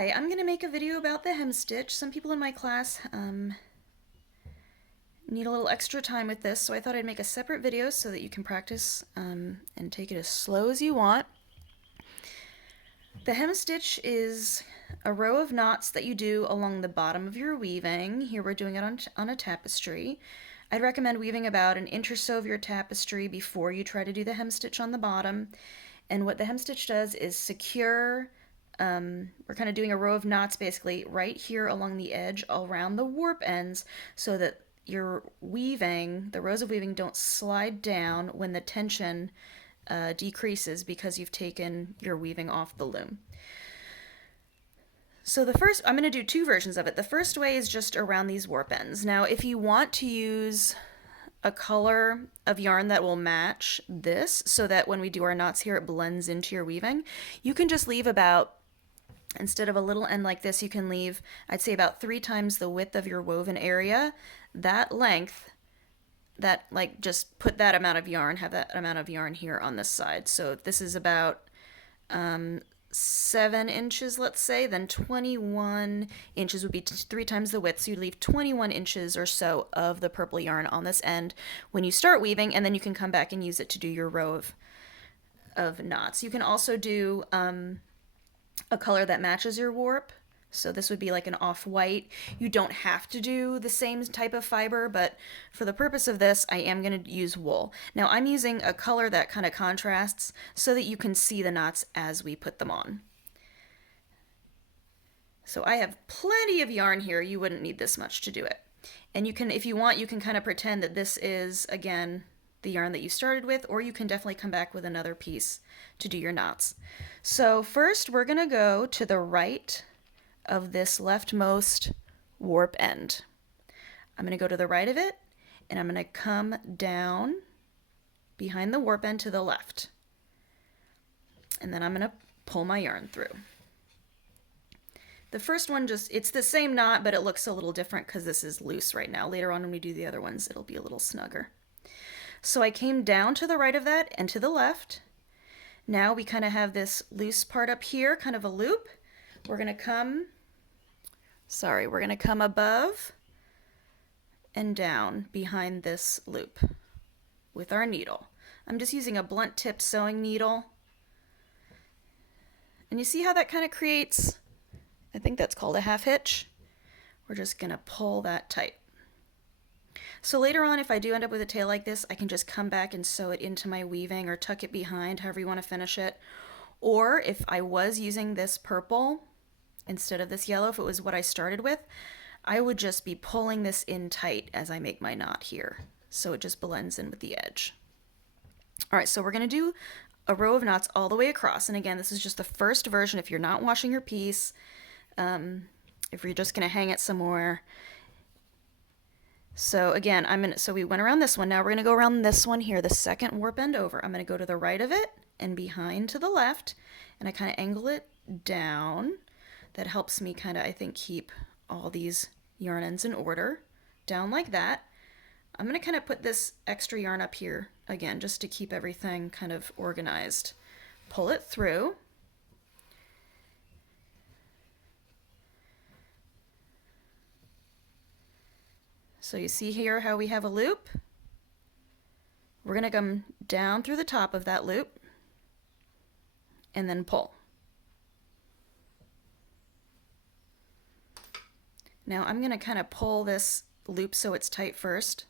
Hi, I'm going to make a video about the hem stitch. Some people in my class need a little extra time with this, so I thought I'd make a separate video so that you can practice and take it as slow as you want. The hem stitch is a row of knots that you do along the bottom of your weaving. Here we're doing it on a tapestry. I'd recommend weaving about an inch or so of your tapestry before you try to do the hem stitch on the bottom. And what the hem stitch does is secure, we're kind of doing a row of knots basically right here along the edge around the warp ends so that your weaving, the rows of weaving, don't slide down when the tension decreases because you've taken your weaving off the loom. So I'm going to do two versions of it. The first way is just around these warp ends. Now, if you want to use a color of yarn that will match this so that when we do our knots here, it blends into your weaving, you can just leave about, instead of a little end like this, you can leave, I'd say about 3 times the width of your woven area, that length, that like just put that amount of yarn, have that amount of yarn here on this side. So if this is about 7 inches, let's say, then 21 inches would be 3 times the width. So you leave 21 inches or so of the purple yarn on this end when you start weaving, and then you can come back and use it to do your row of knots. You can also do a color that matches your warp. So this would be like an off-white. You don't have to do the same type of fiber, but for the purpose of this, I am going to use wool. Now I'm using a color that kind of contrasts so that you can see the knots as we put them on. So I have plenty of yarn here. You wouldn't need this much to do it. And you can, if you want, you can kind of pretend that this is, again, the yarn that you started with, or you can definitely come back with another piece to do your knots. So first we're going to go to the right of this leftmost warp end. I'm going to go to the right of it, and I'm going to come down behind the warp end to the left. And then I'm going to pull my yarn through. The first one it's the same knot, but it looks a little different because this is loose right now. Later on when we do the other ones, it'll be a little snugger. So I came down to the right of that and to the left. Now we kind of have this loose part up here, kind of a loop. We're going to come above and down behind this loop with our needle. I'm just using a blunt tip sewing needle. And you see how that kind of creates, I think that's called a half hitch. We're just going to pull that tight. So later on, if I do end up with a tail like this, I can just come back and sew it into my weaving or tuck it behind, however you want to finish it. Or if I was using this purple instead of this yellow, if it was what I started with, I would just be pulling this in tight as I make my knot here, so it just blends in with the edge. All right, so we're going to do a row of knots all the way across. And again, this is just the first version if you're not washing your piece, if you're just going to hang it somewhere. So again, so we went around this one. Now we're going to go around this one here, the second warp end over. I'm going to go to the right of it and behind to the left, and I kind of angle it down. That helps me kind of, I think, keep all these yarn ends in order, down like that. I'm going to kind of put this extra yarn up here, again, just to keep everything kind of organized. Pull it through. So you see here how we have a loop. We're going to come down through the top of that loop and then pull. Now I'm going to kind of pull this loop so it's tight first.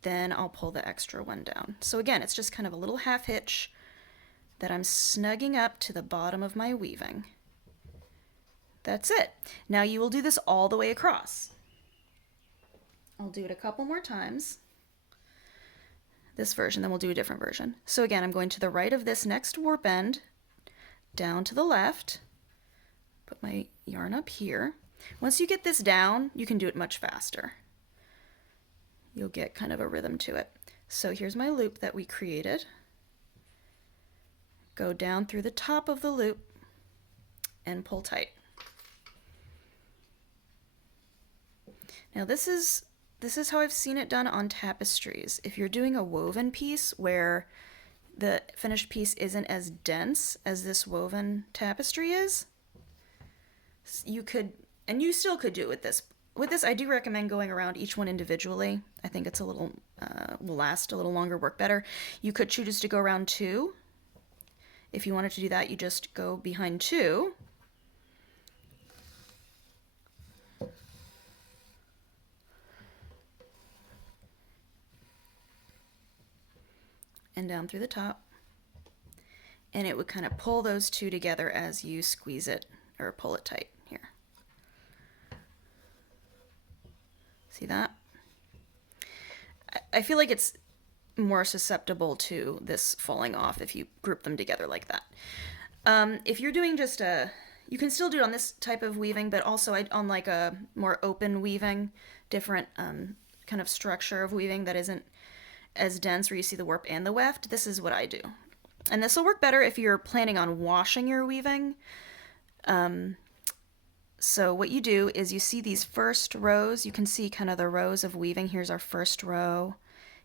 Then I'll pull the extra one down. So again, it's just kind of a little half hitch that I'm snugging up to the bottom of my weaving. That's it. Now you will do this all the way across. I'll do it a couple more times. This version, then we'll do a different version. So again, I'm going to the right of this next warp end, down to the left, put my yarn up here. Once you get this down, you can do it much faster. You'll get kind of a rhythm to it. So here's my loop that we created. Go down through the top of the loop and pull tight. Now this is how I've seen it done on tapestries. If you're doing a woven piece where the finished piece isn't as dense as this woven tapestry is, You could, and you still could do it with this. With this, I do recommend going around each one individually. I think it's a little, will last a little longer, work better. You could choose to go around two. If you wanted to do that, you just go behind two. And down through the top. And it would kind of pull those two together as you squeeze it or pull it tight here. See that? I feel like it's more susceptible to this falling off if you group them together like that. If you're doing just you can still do it on this type of weaving, but also on like a more open weaving, different kind of structure of weaving that isn't as dense where you see the warp and the weft. This is what I do. And this will work better if you're planning on washing your weaving. So what you do is you see these first rows. You can see kind of the rows of weaving. Here's our first row.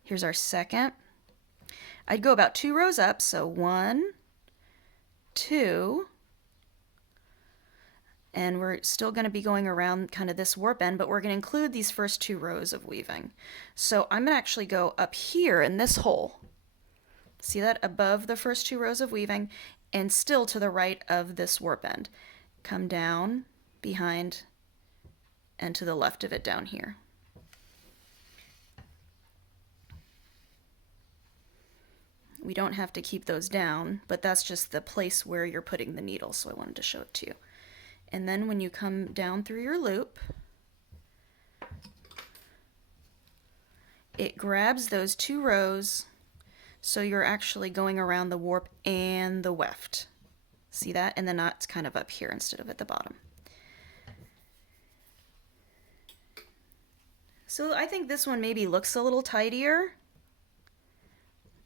Here's our second. I'd go about 2 rows up. So 1, 2, and we're still going to be going around kind of this warp end, but we're going to include these first 2 rows of weaving. So I'm going to actually go up here in this hole. See that? Above the first 2 rows of weaving and still to the right of this warp end. Come down behind and to the left of it down here. We don't have to keep those down, but that's just the place where you're putting the needle, so I wanted to show it to you. And then when you come down through your loop, it grabs those 2 rows, so you're actually going around the warp and the weft. See that? And the knot's kind of up here instead of at the bottom. So I think this one maybe looks a little tidier.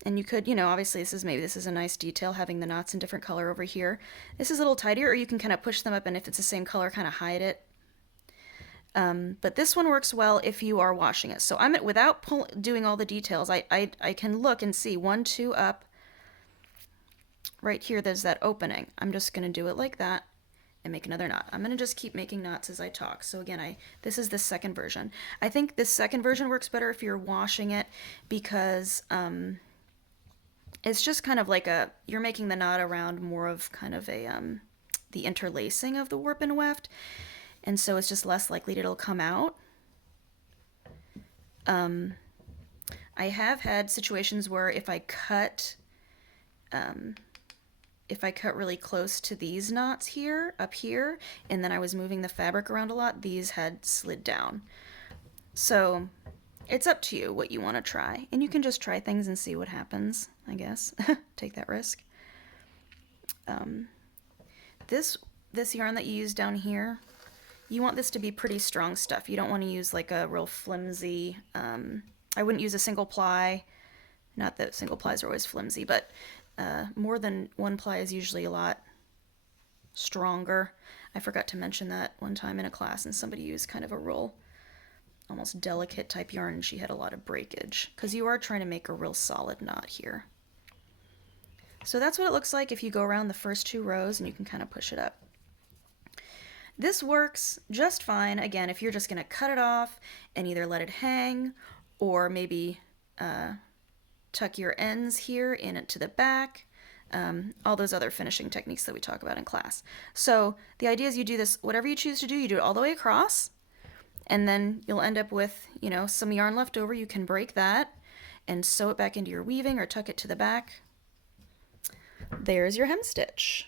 And you could, obviously this is a nice detail having the knots in different color over here. This is a little tidier, or you can kind of push them up and if it's the same color, kind of hide it. But this one works well if you are washing it. So without doing all the details, I can look and see 1, 2 up. Right here, there's that opening. I'm just going to do it like that and make another knot. I'm going to just keep making knots as I talk. So again, this is the second version. I think this second version works better if you're washing it because it's just kind of like you're making the knot around more of kind of the interlacing of the warp and weft. And so it's just less likely that it'll come out. I have had situations where if I cut really close to these knots here, up here, and then I was moving the fabric around a lot, these had slid down. So it's up to you what you want to try. And you can just try things and see what happens, I guess. Take that risk. This yarn that you use down here, you want this to be pretty strong stuff. You don't want to use like a real flimsy, I wouldn't use a single ply. Not that single plies are always flimsy, but more than 1 ply is usually a lot stronger. I forgot to mention that one time in a class, and somebody used kind of a real, almost delicate type yarn, and she had a lot of breakage, because you are trying to make a real solid knot here. So that's what it looks like if you go around the first 2 rows, and you can kind of push it up. This works just fine, again, if you're just going to cut it off and either let it hang, or maybe tuck your ends here in it to the back, all those other finishing techniques that we talk about in class. So the idea is you do this, whatever you choose to do, you do it all the way across, and then you'll end up with, some yarn left over. You can break that and sew it back into your weaving or tuck it to the back. There's your hem stitch.